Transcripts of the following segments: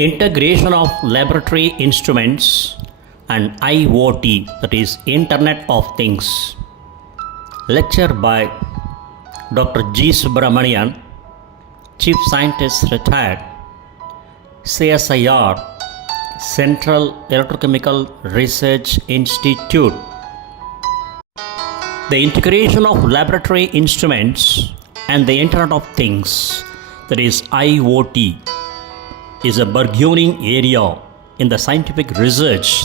Integration of laboratory instruments and IoT, that is Internet of Things. Lecture by Dr.G.Subramanian, Chief Scientist retired, CSIR, Central Electrochemical Research Institute. The integration of laboratory instruments and the Internet of Things, that is IoT, is a burgeoning area in the scientific research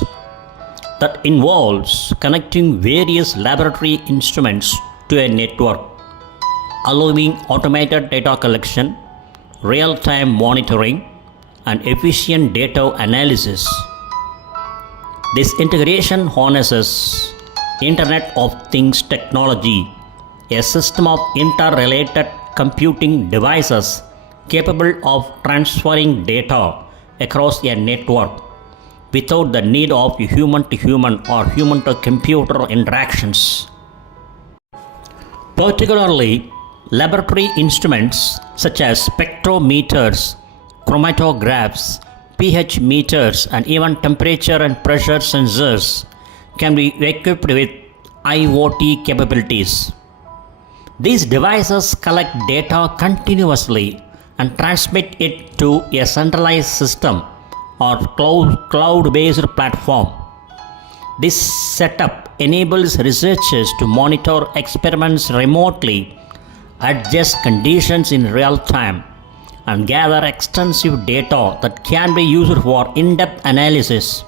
that involves connecting various laboratory instruments to a network, allowing automated data collection, real-time monitoring, and efficient data analysis. This integration harnesses Internet of Things technology, a system of interrelated computing devices capable of transferring data across a network without the need of human-to-human or human-to-computer interactions. Particularly, laboratory instruments such as spectrometers, chromatographs, pH meters, and even temperature and pressure sensors can be equipped with IoT capabilities. These devices collect data continuously and transmit it to a centralized system or cloud-based platform. This setup enables researchers to monitor experiments remotely, adjust conditions in real time, and gather extensive data that can be used for in-depth analysis.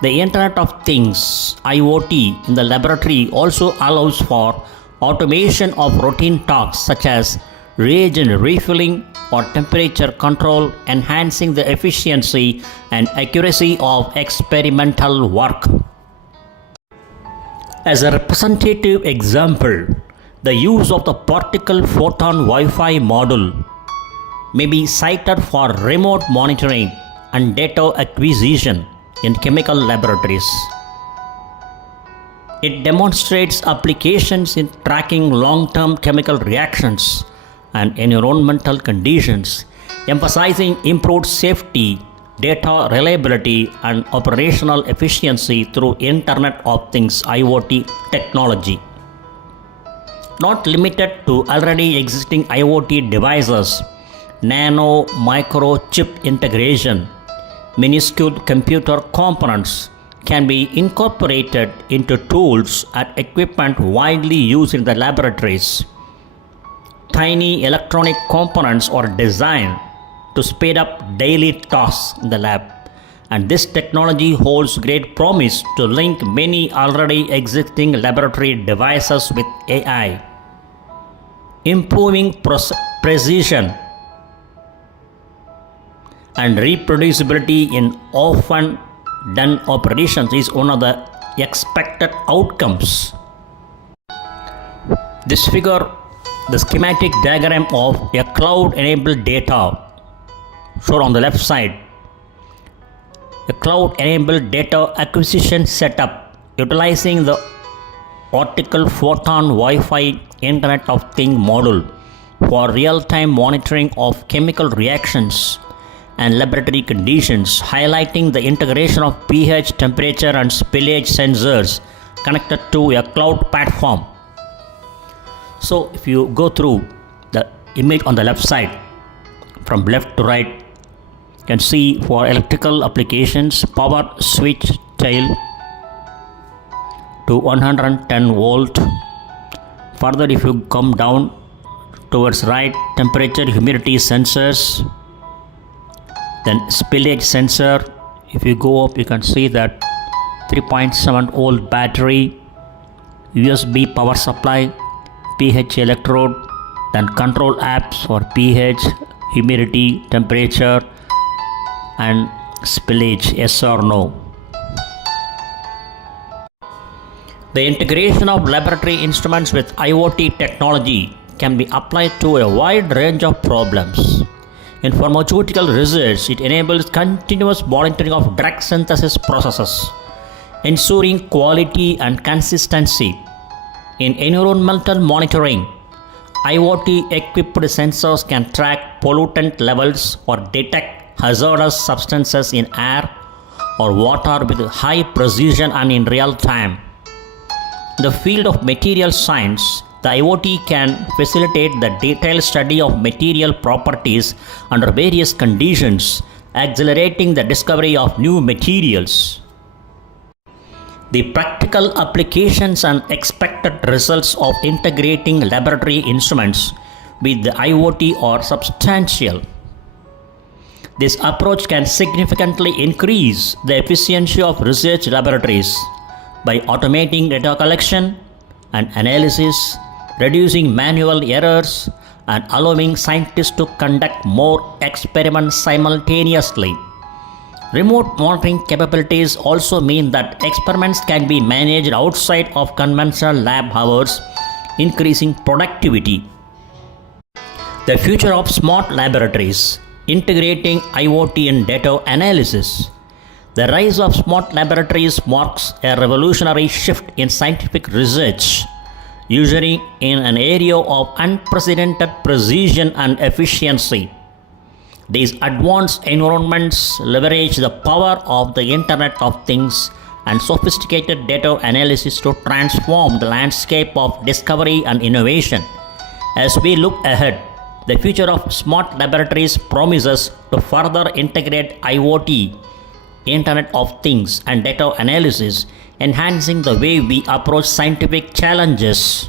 The Internet of Things (IoT) in the laboratory also allows for automation of routine tasks such as reagent refilling or temperature control, enhancing the efficiency and accuracy of experimental work. As a representative example, the use of the particle photon Wi-Fi module may be cited for remote monitoring and data acquisition in chemical laboratories. It demonstrates applications in tracking long-term chemical reactions and environmental conditions, emphasizing improved safety, data reliability, and operational efficiency through Internet of Things (IoT) technology. Not limited to already existing IoT devices, nano microchip integration, minuscule computer components can be incorporated into tools and equipment widely used in the laboratories. Tiny electronic components are designed to speed up daily tasks in the lab, and this technology holds great promise to link many already existing laboratory devices with AI. Improving precision and reproducibility in often done operations is one of the expected outcomes. This figure, the schematic diagram of a cloud-enabled data shown on the left side. A cloud-enabled data acquisition setup utilizing the particle photon Wi-Fi Internet of Things module for real-time monitoring of chemical reactions and laboratory conditions, highlighting the integration of pH, temperature, and spillage sensors connected to a cloud platform. So if you go through the image on the left side, from left to right, you can see for electrical applications, power switch tail to 110 volt. Further, if you come down towards right, temperature, humidity sensors, then spillage sensor. If you go up, you can see that 3.7 volt battery, USB power supply, pH electrode, then control apps for pH, humidity, temperature, and spillage, yes or no. The integration of laboratory instruments with IoT technology can be applied to a wide range of problems. In pharmaceutical research, it enables continuous monitoring of drug synthesis processes, ensuring quality and consistency. In environmental monitoring, IoT-equipped sensors can track pollutant levels or detect hazardous substances in air or water with high precision and in real time. In the field of material science, the IoT can facilitate the detailed study of material properties under various conditions, accelerating the discovery of new materials. The practical applications and expected results of integrating laboratory instruments with the IoT are substantial. This approach can significantly increase the efficiency of research laboratories by automating data collection and analysis, reducing manual errors, and allowing scientists to conduct more experiments simultaneously. Remote monitoring capabilities also mean that experiments can be managed outside of conventional lab hours, increasing productivity. The future of smart laboratories, integrating IoT and data analysis. The rise of smart laboratories marks a revolutionary shift in scientific research, usually in an area of unprecedented precision and efficiency. These advanced environments leverage the power of the Internet of Things and sophisticated data analysis to transform the landscape of discovery and innovation. As we look ahead, the future of smart laboratories promises to further integrate IoT, Internet of Things, and data analysis, enhancing the way we approach scientific challenges.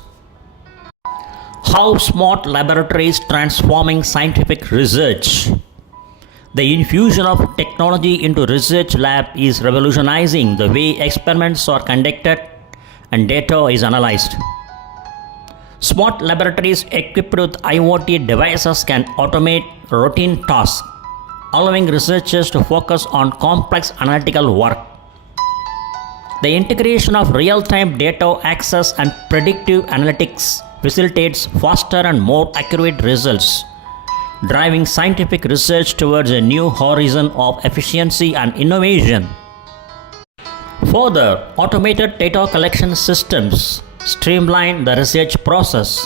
How smart laboratories transforming scientific research. The infusion of technology into research lab is revolutionizing the way experiments are conducted and data is analyzed. Smart laboratories equipped with IoT devices can automate routine tasks, allowing researchers to focus on complex analytical work. The integration of real-time data access and predictive analytics facilitates faster and more accurate results, driving scientific research towards a new horizon of efficiency and innovation. Further, automated data collection systems streamline the research process,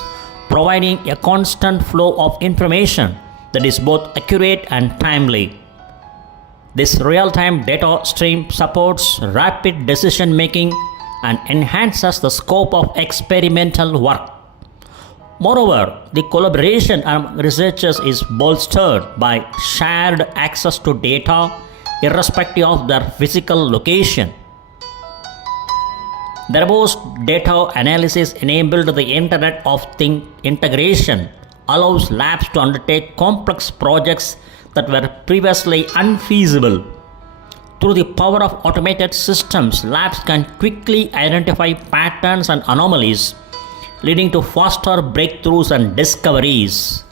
providing a constant flow of information that is both accurate and timely. This real-time data stream supports rapid decision-making and enhances the scope of experimental work. Moreover, the collaboration among researchers is bolstered by shared access to data irrespective of their physical location. The robust data analysis enabled the Internet of Things integration allows labs to undertake complex projects that were previously unfeasible. Through the power of automated systems, labs can quickly identify patterns and anomalies, leading to faster breakthroughs and discoveries.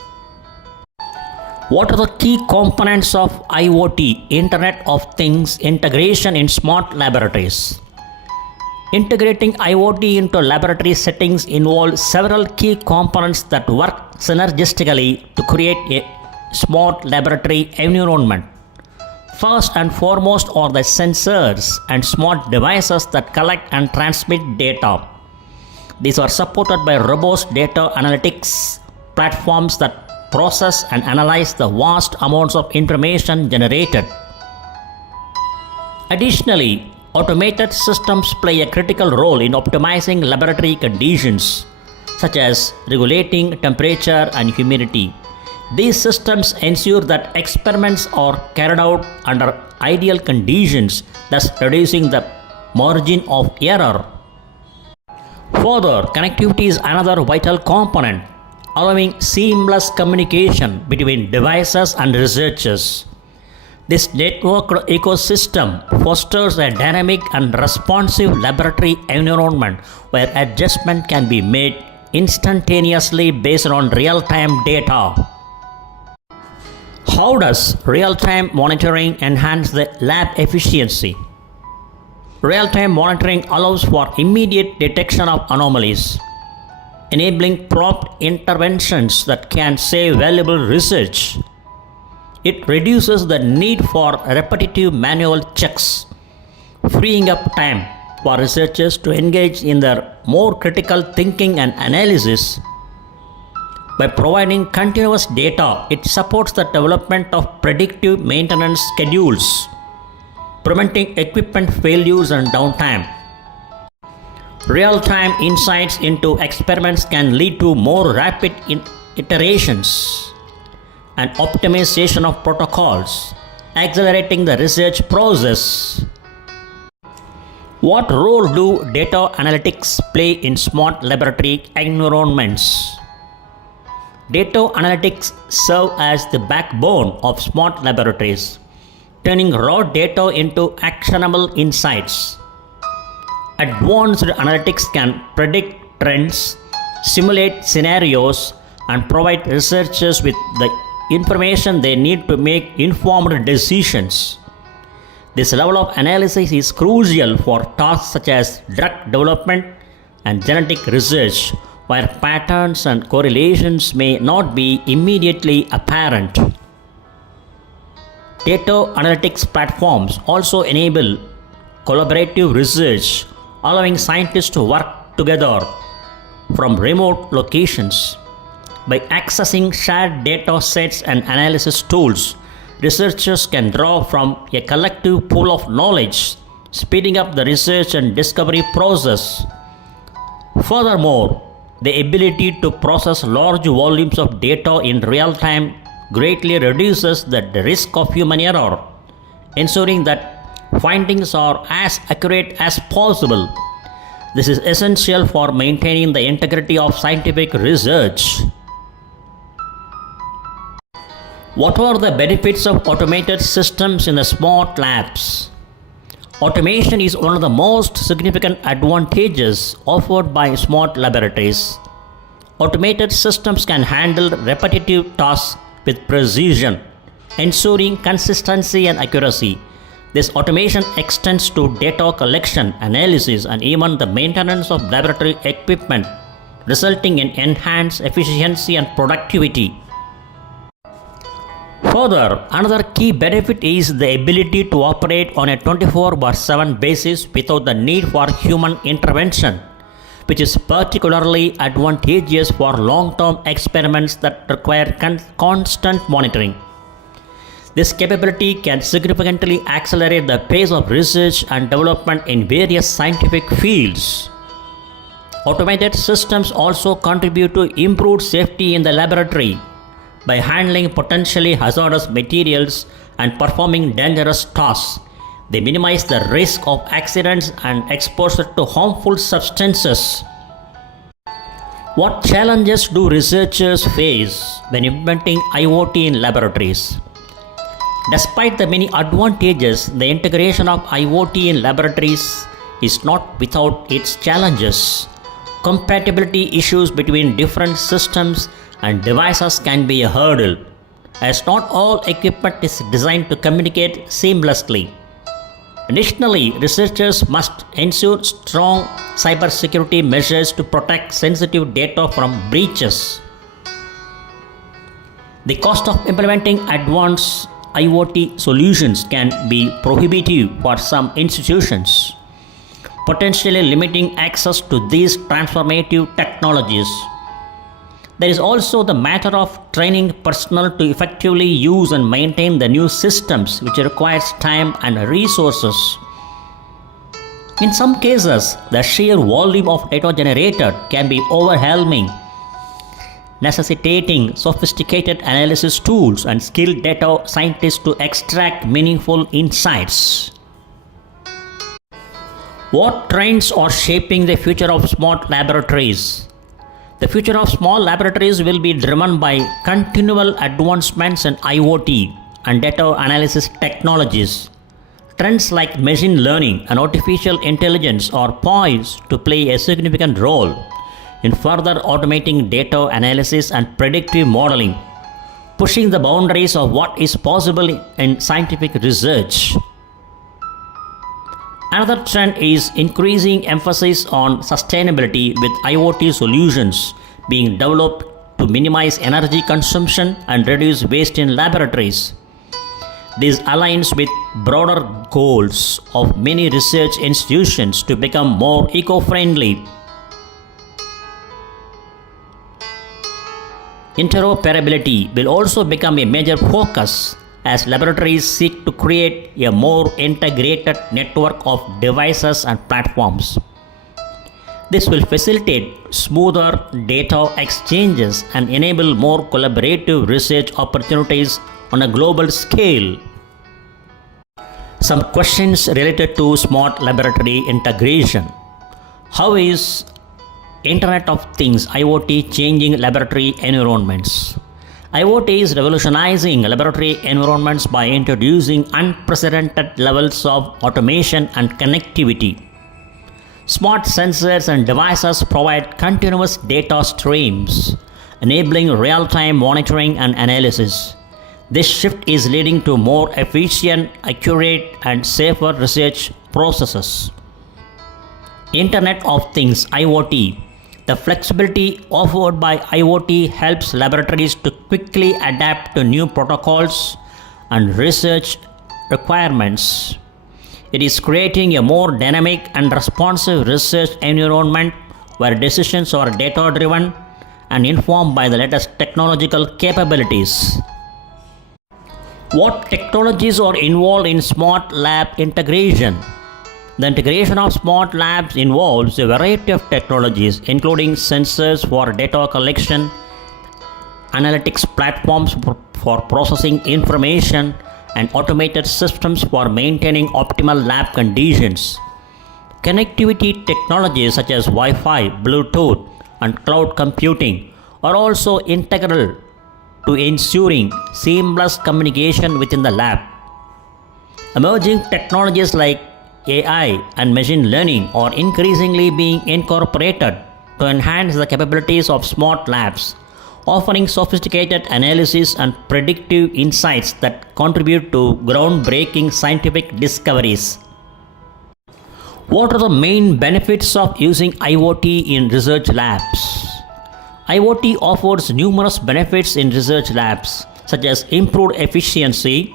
What are the key components of IoT, Internet of Things integration in smart laboratories? Integrating IoT into laboratory settings involves several key components that work synergistically to create a smart laboratory environment. First and foremost are the sensors and smart devices that collect and transmit data. These are supported by robust data analytics platforms that process and analyze the vast amounts of information generated. Additionally, automated systems play a critical role in optimizing laboratory conditions, such as regulating temperature and humidity. These systems ensure that experiments are carried out under ideal conditions, thus reducing the margin of error. Further, connectivity is another vital component, allowing seamless communication between devices and researchers. This networked ecosystem fosters a dynamic and responsive laboratory environment where adjustment can be made instantaneously based on real-time data. How does real-time monitoring enhance the lab efficiency? Real-time monitoring allows for immediate detection of anomalies, enabling prompt interventions that can save valuable research. It reduces the need for repetitive manual checks, freeing up time for researchers to engage in their more critical thinking and analysis. By providing continuous data, it supports the development of predictive maintenance schedules, preventing equipment failures and downtime. Real-time insights into experiments can lead to more rapid iterations and optimization of protocols, accelerating the research process. What role do data analytics play in smart laboratory environments? Data analytics serve as the backbone of smart laboratories, turning raw data into actionable insights. Advanced analytics can predict trends, simulate scenarios, and provide researchers with the information they need to make informed decisions. This level of analysis is crucial for tasks such as drug development and genetic research, where patterns and correlations may not be immediately apparent. Data analytics platforms also enable collaborative research, allowing scientists to work together from remote locations. By accessing shared data sets and analysis tools, researchers can draw from a collective pool of knowledge, speeding up the research and discovery process. Furthermore, the ability to process large volumes of data in real time greatly reduces the risk of human error, ensuring that findings are as accurate as possible. This is essential for maintaining the integrity of scientific research. What are the benefits of automated systems in the smart labs? Automation is one of the most significant advantages offered by smart laboratories. Automated systems can handle repetitive tasks with precision, ensuring consistency and accuracy. This automation extends to data collection, analysis, and even the maintenance of laboratory equipment, resulting in enhanced efficiency and productivity. Further, another key benefit is the ability to operate on a 24/7 basis without the need for human intervention, which is particularly advantageous for long-term experiments that require constant monitoring. This capability can significantly accelerate the pace of research and development in various scientific fields. Automated systems also contribute to improved safety in the laboratory. By handling potentially hazardous materials and performing dangerous tasks, they minimize the risk of accidents and exposure to harmful substances. What challenges do researchers face when implementing IoT in laboratories? Despite the many advantages, the integration of IoT in laboratories is not without its challenges. Compatibility issues between different systems and devices can be a hurdle, as not all equipment is designed to communicate seamlessly. Additionally, researchers must ensure strong cybersecurity measures to protect sensitive data from breaches. The cost of implementing advanced IoT solutions can be prohibitive for some institutions, potentially limiting access to these transformative technologies. There is also the matter of training personnel to effectively use and maintain the new systems, which requires time and resources. In some cases, the sheer volume of data generated can be overwhelming, necessitating sophisticated analysis tools and skilled data scientists to extract meaningful insights. What trends are shaping the future of smart laboratories? The future of small laboratories will be driven by continual advancements in IoT and data analysis technologies. Trends like machine learning and artificial intelligence are poised to play a significant role in further automating data analysis and predictive modeling, pushing the boundaries of what is possible in scientific research. Another trend is increasing emphasis on sustainability, with IoT solutions being developed to minimize energy consumption and reduce waste in laboratories. This aligns with broader goals of many research institutions to become more eco-friendly. Interoperability will also become a major focus as laboratories seek to create a more integrated network of devices and platforms. This will facilitate smoother data exchanges and enable more collaborative research opportunities on a global scale. Some questions related to smart laboratory integration. How is Internet of Things IoT changing laboratory environments? IoT is revolutionizing laboratory environments by introducing unprecedented levels of automation and connectivity. Smart sensors and devices provide continuous data streams, enabling real-time monitoring and analysis. This shift is leading to more efficient, accurate, and safer research processes. Internet of Things IoT. The flexibility offered by IoT helps laboratories to quickly adapt to new protocols and research requirements. It is creating a more dynamic and responsive research environment where decisions are data driven and informed by the latest technological capabilities. What technologies are involved in smart lab integration? The integration of smart labs involves a variety of technologies, including sensors for data collection, analytics platforms for processing information, and automated systems for maintaining optimal lab conditions. Connectivity technologies such as Wi-Fi, Bluetooth, and cloud computing are also integral to ensuring seamless communication within the lab. Emerging technologies like AI and machine learning are increasingly being incorporated to enhance the capabilities of smart labs, offering sophisticated analysis and predictive insights that contribute to groundbreaking scientific discoveries. What are the main benefits of using IoT in research labs? IoT offers numerous benefits in research labs, such as improved efficiency,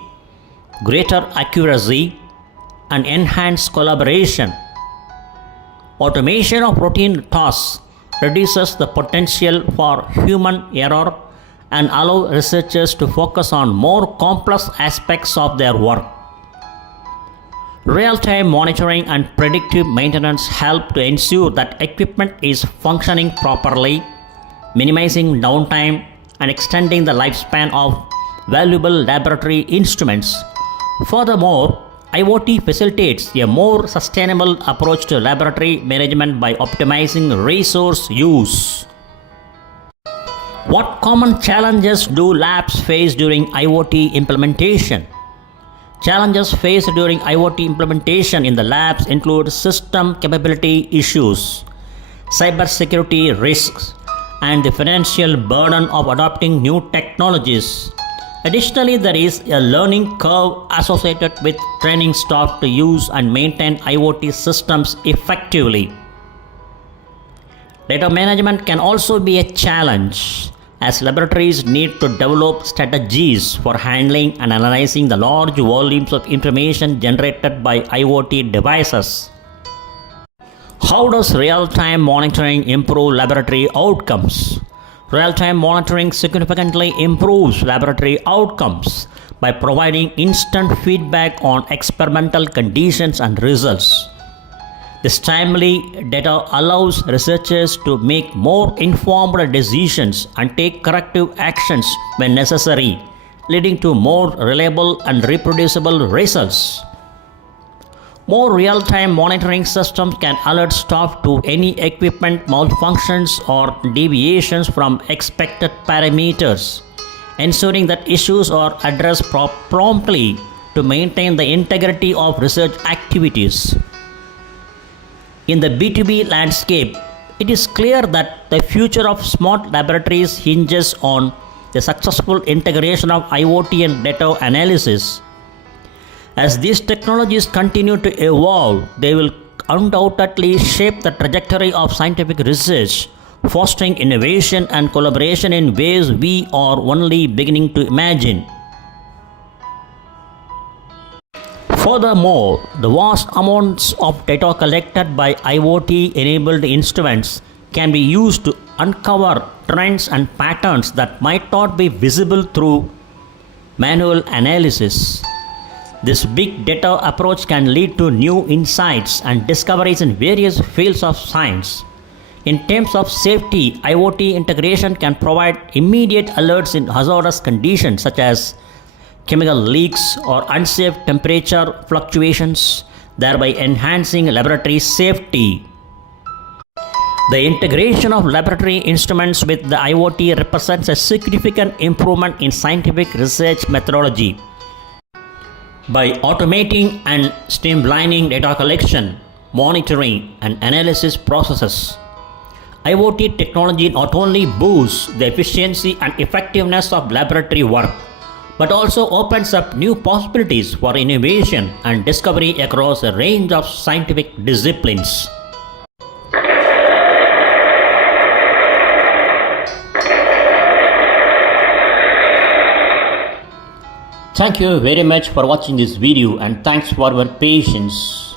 greater accuracy, and enhanced collaboration. Automation of routine tasks reduces the potential for human error and allow researchers to focus on more complex aspects of their work. Real-time monitoring and predictive maintenance help to ensure that equipment is functioning properly, minimizing downtime and extending the lifespan of valuable laboratory instruments. Furthermore, IoT facilitates a more sustainable approach to laboratory management by optimizing resource use. What common challenges do labs face during IoT implementation? Challenges faced during IoT implementation in the labs include system capability issues, cybersecurity risks, and the financial burden of adopting new technologies. Additionally, there is a learning curve associated with training staff to use and maintain IoT systems effectively. Data management can also be a challenge, as laboratories need to develop strategies for handling and analyzing the large volumes of information generated by IoT devices. How does real-time monitoring improve laboratory outcomes? Real-time monitoring significantly improves laboratory outcomes by providing instant feedback on experimental conditions and results. This timely data allows researchers to make more informed decisions and take corrective actions when necessary, leading to more reliable and reproducible results. More real-time monitoring systems can alert staff to any equipment malfunctions or deviations from expected parameters, ensuring that issues are addressed promptly to maintain the integrity of research activities. In the B2B landscape, it is clear that the future of smart laboratories hinges on the successful integration of IoT and data analysis. As these technologies continue to evolve, they will undoubtedly shape the trajectory of scientific research, fostering innovation and collaboration in ways we are only beginning to imagine. Furthermore, the vast amounts of data collected by IoT-enabled instruments can be used to uncover trends and patterns that might not be visible through manual analysis. This big data approach can lead to new insights and discoveries in various fields of science. In terms of safety, IoT integration can provide immediate alerts in hazardous conditions such as chemical leaks or unsafe temperature fluctuations, thereby enhancing laboratory safety. The integration of laboratory instruments with the IoT represents a significant improvement in scientific research methodology. By automating and streamlining data collection, monitoring, and analysis processes, IoT technology not only boosts the efficiency and effectiveness of laboratory work, but also opens up new possibilities for innovation and discovery across a range of scientific disciplines. Thank you very much for watching this video, and thanks for your patience.